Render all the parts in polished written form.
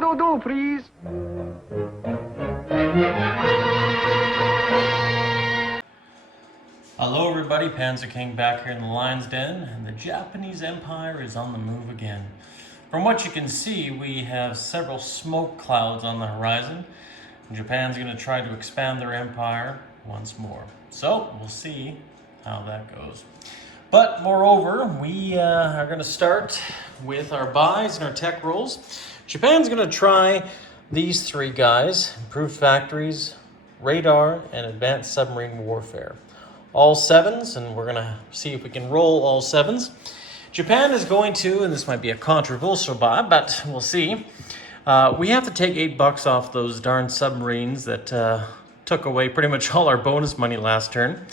do, please. Hello everybody, Panzer King back here in the Lion's Den, and the Japanese Empire is on the move again. From what you can see, we have several smoke clouds on the horizon. Japan's going to try to expand their empire once more. So, we'll see how that goes. But moreover, we are going to start with our buys and our tech rolls. Japan's going to try these three guys: improved factories, radar, and advanced submarine warfare. All sevens, and we're going to see if we can roll all sevens. Japan is going to, and this might be a controversial buy, but we'll see. We have to take $8 off those darn submarines that took away pretty much all our bonus money last turn.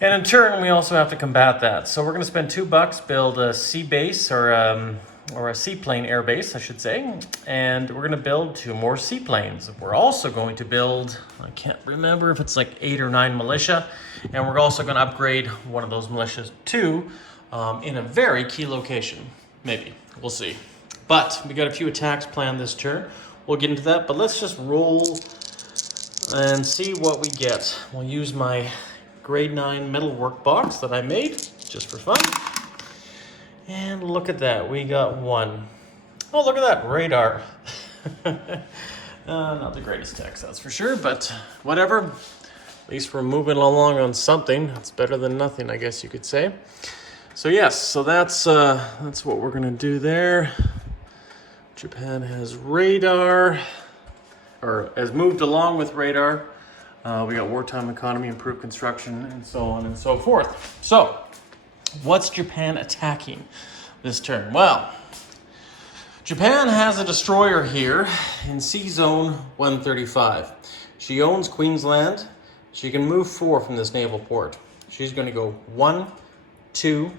And in turn, we also have to combat that. So we're going to spend $2, build a sea base, or a seaplane air base, I should say. And we're going to build 2 more seaplanes. We're also going to build, I can't remember if it's like 8 or 9 militia. And we're also going to upgrade one of those militias too, in a very key location. Maybe, we'll see. But we got a few attacks planned this turn. We'll get into that, but let's just roll and see what we get. We'll use my grade 9 metal workbox that I made just for fun. And look at that, we got 1. Oh, look at that, radar. Not the greatest text, that's for sure, but whatever. At least we're moving along on something. It's better than nothing, I guess you could say. So yes, so that's what we're gonna do there. Japan has radar, or has moved along with radar. We got wartime economy, improved construction, and so on and so forth. So, what's Japan attacking this turn? Well, Japan has a destroyer here in Sea Zone 135. She owns Queensland. She can move 4 from this naval port. She's going to go 1, 2,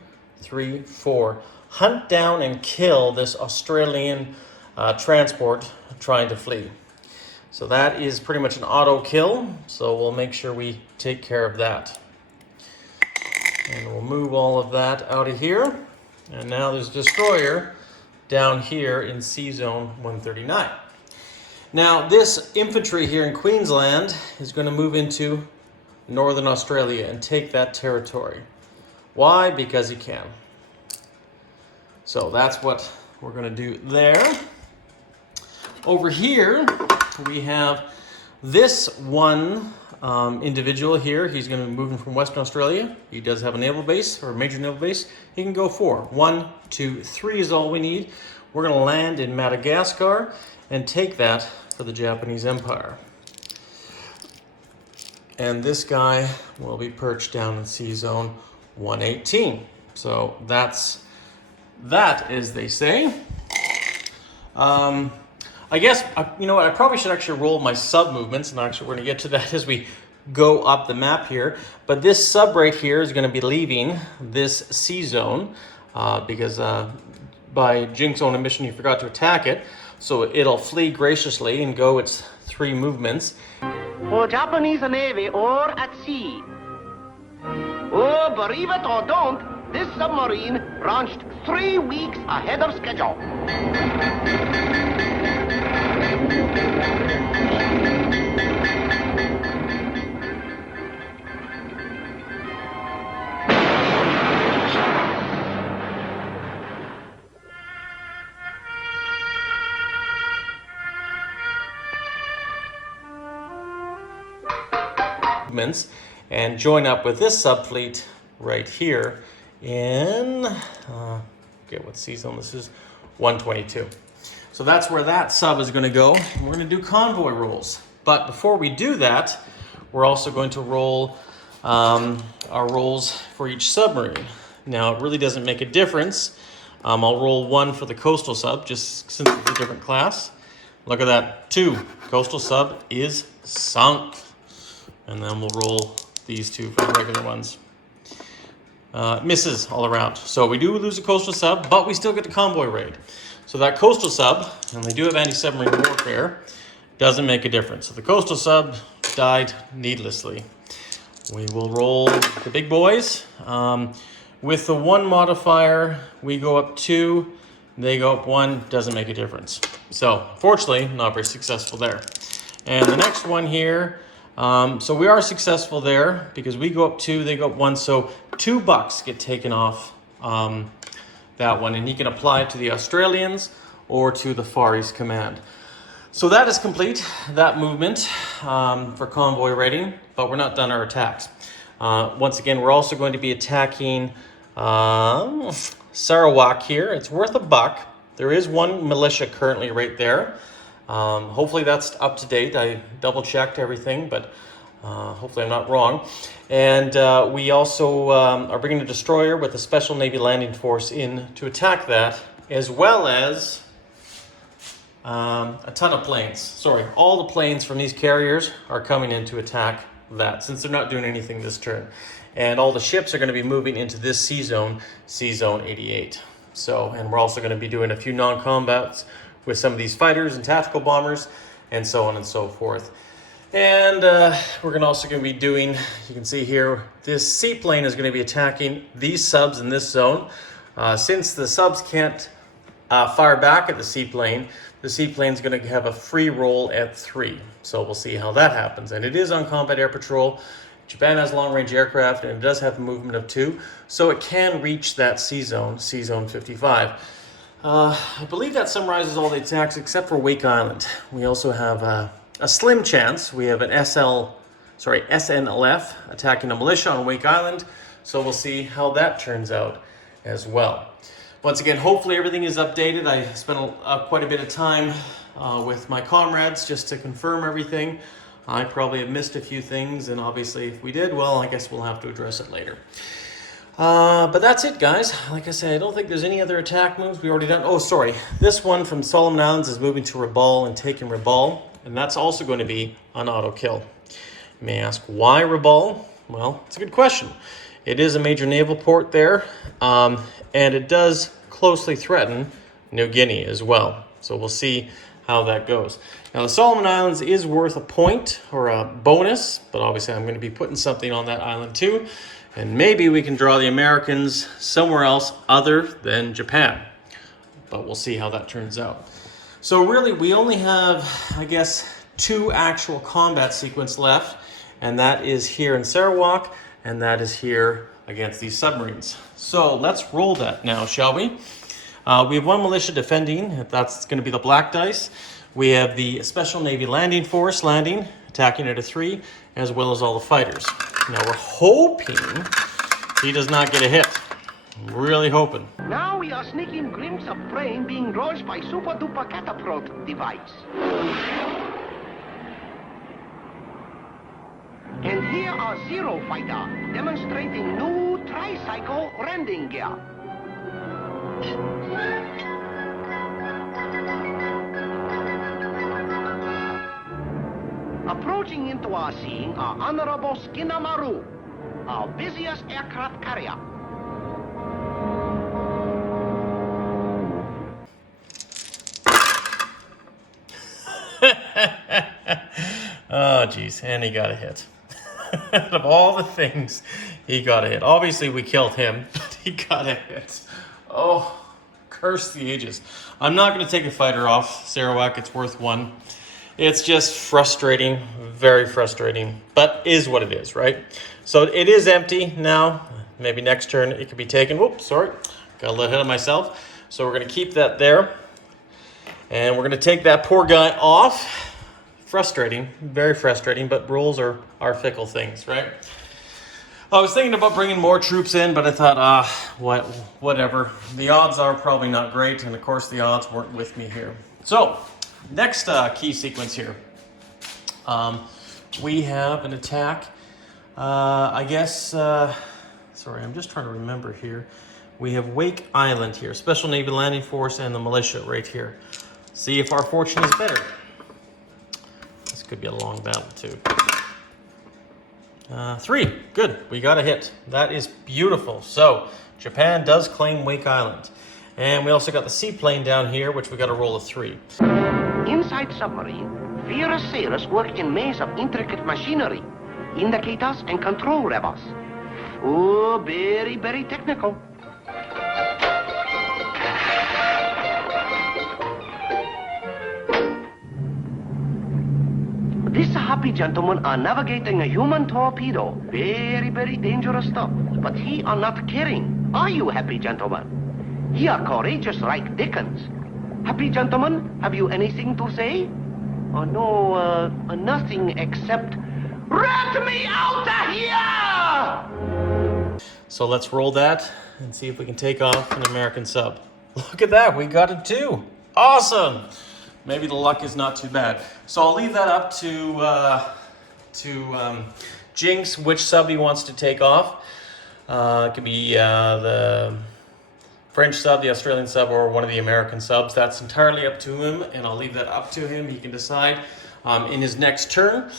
3, 4. Hunt down and kill this Australian transport trying to flee. So that is pretty much an auto kill, so we'll make sure we take care of that. And we'll move all of that out of here. And now there's a destroyer down here in Sea Zone 139. Now this infantry here in Queensland is going to move into Northern Australia and take that territory. Why? Because he can. So that's what we're going to do there. Over here, we have this one individual here. He's going to be moving from Western Australia. He does have a naval base, or a major naval base. He can go 4. 1, 2, 3 is all we need. We're going to land in Madagascar and take that for the Japanese Empire. And this guy will be perched down in Sea Zone 118. So that's that, as they say. I guess, you know what, I probably should actually roll my sub movements, and actually we're going to get to that as we go up the map here. But this sub right here is going to be leaving this sea zone because by Jinx's own admission he forgot to attack it. So it'll flee graciously and go its 3 movements. For Japanese Navy or at sea. Oh, believe it or don't, this submarine launched 3 weeks ahead of schedule. And join up with this subfleet right here in, forget what sea zone this is, 122. So that's where that sub is going to go. We're going to do convoy rolls. But before we do that, we're also going to roll our rolls for each submarine. Now, it really doesn't make a difference. I'll roll 1 for the coastal sub, just since it's a different class. Look at that, 2. Coastal sub is sunk. And then we'll roll these 2 for the regular ones. Misses all around. So we do lose a coastal sub, but we still get the convoy raid. So that coastal sub, and they do have anti-submarine warfare, doesn't make a difference. So the coastal sub died needlessly. We will roll the big boys. With the 1 modifier, we go up 2, they go up 1, doesn't make a difference. So fortunately, not very successful there. And the next one here, so we are successful there because we go up 2, they go up 1. So $2 get taken off that one, and he can apply it to the Australians or to the Far East Command. So that is complete, that movement for convoy rating, but we're not done our attacks. Once again, we're also going to be attacking Sarawak here. It's worth $1. There is one militia currently right there. Hopefully that's up to date. I double checked everything, but hopefully I'm not wrong. And we also are bringing a destroyer with a Special Navy landing force in to attack that, as well as a ton of planes. Sorry, all the planes from these carriers are coming in to attack that, since they're not doing anything this turn. And all the ships are going to be moving into this C Zone 88. So, and we're also going to be doing a few non-combats with some of these fighters and tactical bombers, and so on and so forth. And we're also going to be doing, you can see here, this seaplane is going to be attacking these subs in this zone. Since the subs can't fire back at the seaplane is going to have a free roll at 3. So we'll see how that happens. And it is on combat air patrol. Japan has long-range aircraft, and it does have a movement of 2. So it can reach that C Zone 55. I believe that summarizes all the attacks except for Wake Island. We also have a slim chance. We have an SNLF attacking a militia on Wake Island. So we'll see how that turns out as well. Once again, hopefully everything is updated. I spent quite a bit of time with my comrades just to confirm everything. I probably have missed a few things, and obviously if we did, well, I guess we'll have to address it later. But that's it, guys. Like I said, I don't think there's any other attack moves. We already done. Oh, sorry. This one from Solomon Islands is moving to Rabaul and taking Rabaul, and that's also going to be an auto kill. You may ask, why Rabaul? Well, it's a good question. It is a major naval port there, and it does closely threaten New Guinea as well. So we'll see how that goes. Now, the Solomon Islands is worth a point or a bonus, but obviously I'm going to be putting something on that island too. And maybe we can draw the Americans somewhere else other than Japan. But we'll see how that turns out. So really, we only have, I guess, 2 actual combat sequence left. And that is here in Sarawak, and that is here against these submarines. So let's roll that now, shall we? We have 1 militia defending. That's going to be the black dice. We have the Special Navy landing force landing, attacking at a 3, as well as all the fighters. Now we're hoping he does not get a hit. I'm really hoping. Now we are sneaking glimpse of plane being launched by super duper catapult device. And here are Zero Fighter demonstrating new tricycle landing gear. Approaching into our scene are Honorable Skinamaru, our busiest aircraft carrier. Oh, geez, and he got a hit. Out of all the things, he got a hit. Obviously, we killed him, but he got a hit. Oh, curse the ages. I'm not going to take a fighter off Sarawak. It's worth 1. It's just frustrating, very frustrating, but is what it is, right? So it is empty now. Maybe next turn it could be taken. Whoops, sorry. Got a little ahead of myself. So we're going to keep that there. And we're going to take that poor guy off. Frustrating, very frustrating, but rules are fickle things, right? I was thinking about bringing more troops in, but I thought, whatever. The odds are probably not great, and of course the odds weren't with me here. So, next key sequence here. We have an attack, I guess, sorry, I'm just trying to remember here. We have Wake Island here, Special Navy Landing Force and the militia right here. See if our fortune is better. This could be a long battle too. 3, good, we got a hit. That is beautiful. So, Japan does claim Wake Island. And we also got the seaplane down here, which we got a roll of 3. Inside submarine, various sailors work in maze of intricate machinery, indicators and control levers. Oh, very, very technical. This happy gentleman are navigating a human torpedo. Very, very dangerous stuff. But he are not caring. Are you, happy gentleman? He are courageous like Dickens. Happy gentleman, have you anything to say? Oh, no, nothing except... Rat me out of here! So let's roll that and see if we can take off an American sub. Look at that, we got it too. Awesome! Maybe the luck is not too bad. So I'll leave that up to Jinx, which sub he wants to take off. It could be the French sub, the Australian sub, or one of the American subs. That's entirely up to him, and I'll leave that up to him. He can decide in his next turn.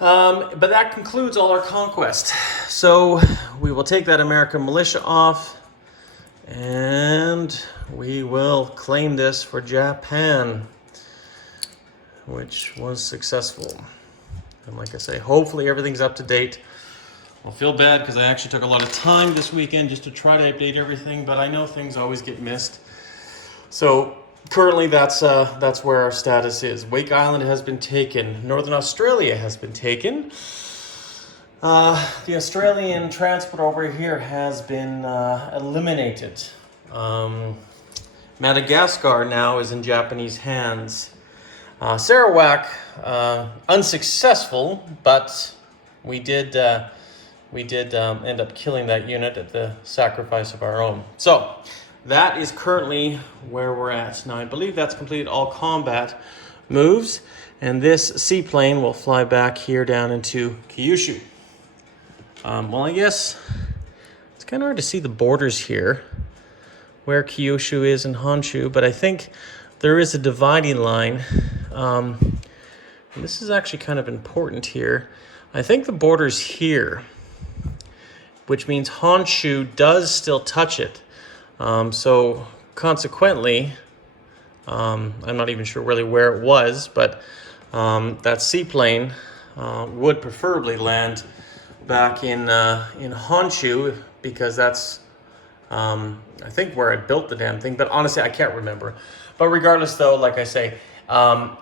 But that concludes all our conquest. So we will take that American militia off, and we will claim this for Japan, which was successful. And like I say, hopefully everything's up to date. I'll feel bad because I actually took a lot of time this weekend just to try to update everything, but I know things always get missed. So currently that's where our status is. Wake Island has been taken. Northern Australia has been taken. The Australian transport over here has been eliminated. Madagascar now is in Japanese hands. Sarawak, unsuccessful, but we did end up killing that unit at the sacrifice of our own. So that is currently where we're at. Now I believe that's completed all combat moves, and this seaplane will fly back here down into Kyushu. Well, I guess it's kind of hard to see the borders here, where Kyushu is and Honshu, but I think there is a dividing line. And this is actually kind of important here. I think the border's here, which means Honshu does still touch it. So consequently, I'm not even sure really where it was, but that seaplane would preferably land back in Honshu, because that's I think where I built the damn thing, but honestly I can't remember. But regardless though, like I say,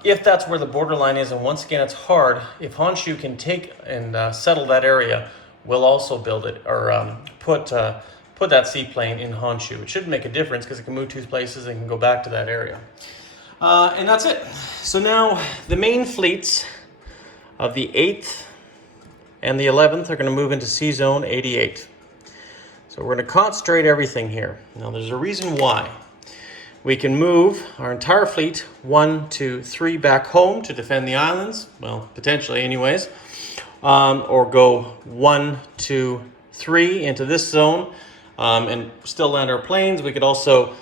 if that's where the borderline is, and once again it's hard, if Honshu can take and settle that area, we'll also build it, or put that seaplane in Honshu. It shouldn't make a difference because it can move two places and can go back to that area. And that's it. So now the main fleets of the 8th and the 11th are going to move into Sea Zone 88. So we're going to concentrate everything here. Now there's a reason why. We can move our entire fleet 1, 2, 3 back home to defend the islands. Well, potentially anyways. Or go 1, 2, 3 into this zone and still land our planes. We could also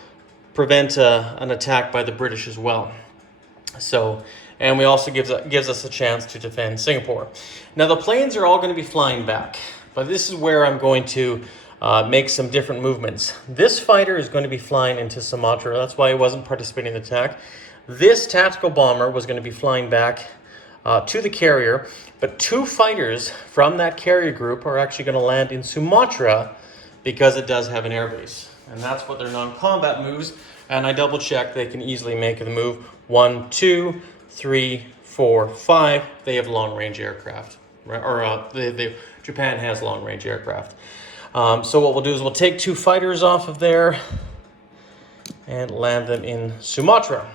prevent an attack by the British as well. So, and we also gives us a chance to defend Singapore. Now the planes are all going to be flying back, but this is where I'm going to make some different movements. This fighter is going to be flying into Sumatra. That's why he wasn't participating in the attack. This tactical bomber was going to be flying back to the carrier, but 2 fighters from that carrier group are actually going to land in Sumatra because it does have an airbase. And that's what their non-combat moves. And I double checked, they can easily make the move 1, 2, 3, 4, 5. They have long-range aircraft, right? Or Japan has long-range aircraft. So what we'll do is we'll take 2 fighters off of there and land them in Sumatra.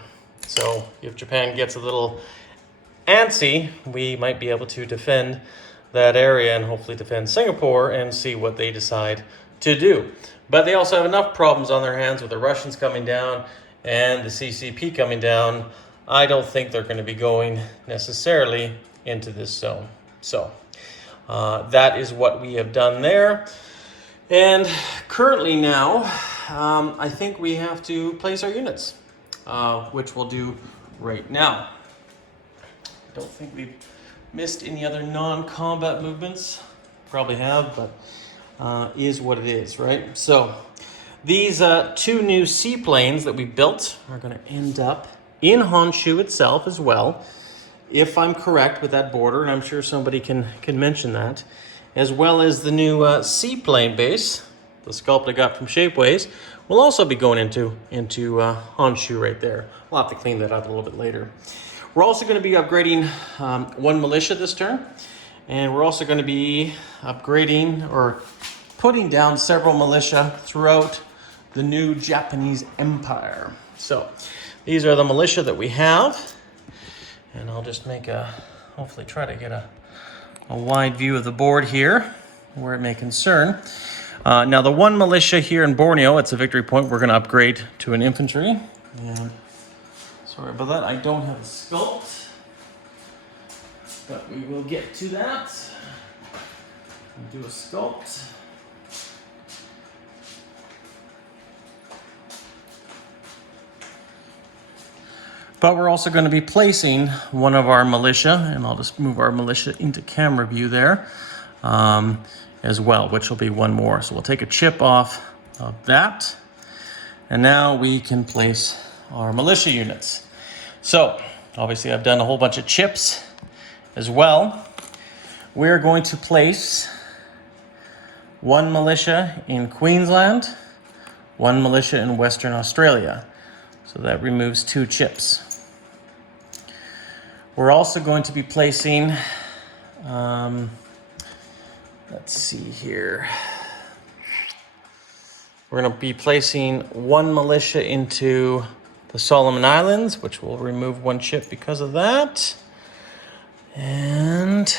So if Japan gets a little antsy, we might be able to defend that area and hopefully defend Singapore and see what they decide to do. But they also have enough problems on their hands with the Russians coming down and the CCP coming down. I don't think they're going to be going necessarily into this zone. So that is what we have done there. And currently now, I think we have to place our units, which we'll do right now. I don't think we've missed any other non-combat movements. Probably have, but is what it is, right? So these 2 new seaplanes that we built are going to end up in Honshu itself as well, if I'm correct with that border, and I'm sure somebody can mention that, as well as the new seaplane base, the sculpt I got from Shapeways, will also be going into Honshu right there. We'll have to clean that up a little bit later. We're also going to be upgrading one militia this turn. And we're also going to be upgrading or putting down several militia throughout the new Japanese Empire. So these are the militia that we have. And I'll just make hopefully try to get a wide view of the board here where it may concern. Now the one militia here in Borneo, it's a victory point, we're going to upgrade to an infantry. And sorry about that, I don't have a sculpt, but we will get to that. Do a sculpt. But we're also going to be placing one of our militia, and I'll just move our militia into camera view there as well, which will be one more. So we'll take a chip off of that, and now we can place our militia units. So obviously I've done a whole bunch of chips as well. We're going to place one militia in Queensland, one militia in Western Australia. So that removes 2 chips. We're also going to be placing, let's see here. We're going to be placing one militia into the Solomon Islands, which will remove 1 chip because of that. And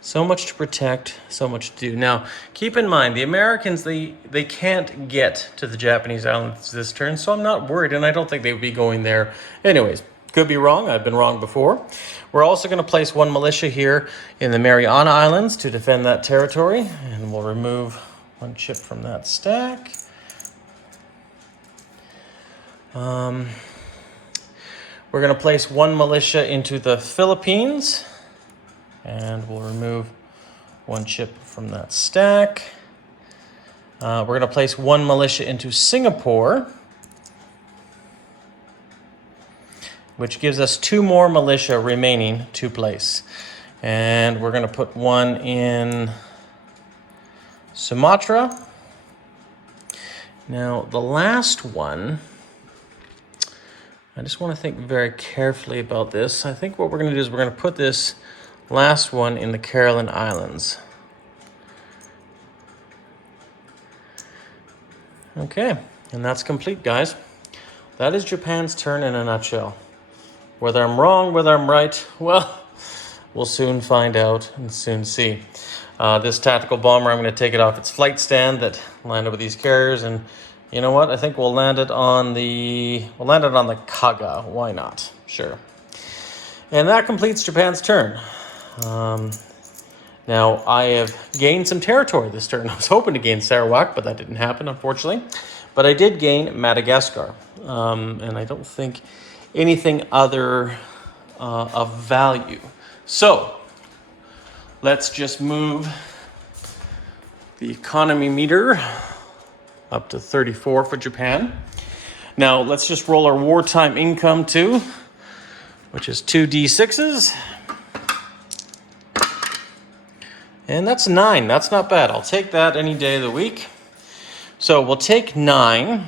so much to protect, so much to do. Now, keep in mind, the Americans, they can't get to the Japanese islands this turn, so I'm not worried, and I don't think they would be going there. Anyways, could be wrong. I've been wrong before. We're also going to place one militia here in the Mariana Islands to defend that territory, and we'll remove 1 chip from that stack. We're going to place one militia into the Philippines, and we'll remove 1 chip from that stack. We're going to place one militia into Singapore, which gives us 2 more militia remaining to place. And we're going to put one in Sumatra. Now, the last one, I just want to think very carefully about this. I think what we're going to do is we're going to put this last one in the Caroline Islands. Okay, and that's complete, guys. That is Japan's turn in a nutshell. Whether I'm wrong, whether I'm right, well, we'll soon find out and soon see. This tactical bomber, I'm going to take it off its flight stand that landed with these carriers, and you know what? I think we'll land it on the Kaga. Why not? Sure. And that completes Japan's turn. Now, I have gained some territory this turn. I was hoping to gain Sarawak, but that didn't happen, unfortunately. But I did gain Madagascar, and I don't think anything other of value. So, let's just move the economy meter up to 34 for Japan. Now, let's just roll our wartime income too, which is 2 D6s. And that's 9. That's not bad. I'll take that any day of the week. So we'll take 9.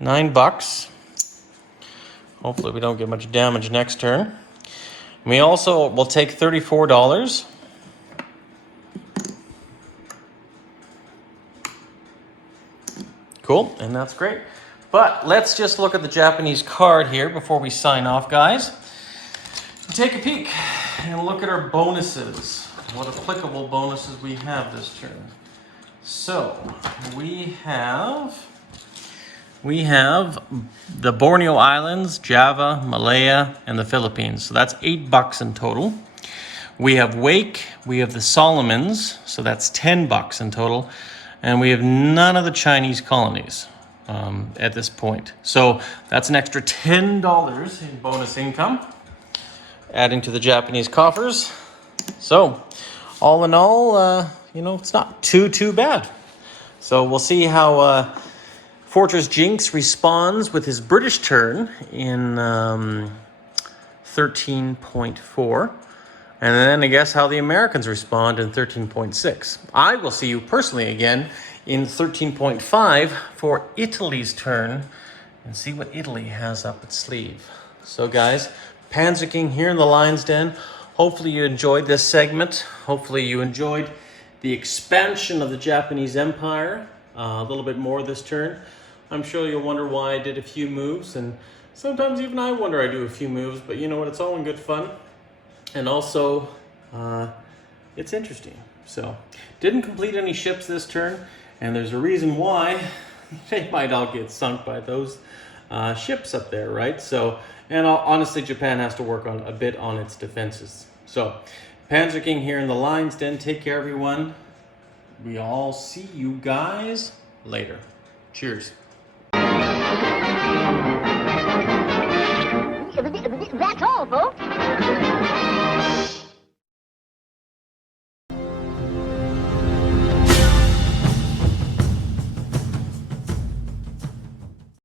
$9. Hopefully we don't get much damage next turn. We also will take $34. Cool, and that's great. But let's just look at the Japanese card here before we sign off, guys. Take a peek and look at our bonuses. What applicable bonuses we have this turn. So we have the Borneo Islands, Java, Malaya, and the Philippines. So that's $8 in total. We have Wake, we have the Solomons, so that's $10 in total. And we have none of the Chinese colonies at this point. So that's an extra $10 in bonus income, adding to the Japanese coffers. So all in all, it's not too bad. So we'll see how Fortress Jinx responds with his British turn in 13.4. And then I guess how the Americans respond in 13.6. I will see you personally again in 13.5 for Italy's turn and see what Italy has up its sleeve. So guys, Panzerking here in the Lion's Den. Hopefully you enjoyed this segment. Hopefully you enjoyed the expansion of the Japanese Empire a little bit more this turn. I'm sure you'll wonder why I did a few moves, and sometimes even I wonder I do a few moves, but you know what, it's all in good fun. And also, it's interesting. So, didn't complete any ships this turn, and there's a reason why. They might all get sunk by those ships up there, right? So, and honestly, Japan has to work on a bit on its defenses. So, Panzerking here in the Lion's Den. Take care, everyone. We all see you guys later. Cheers.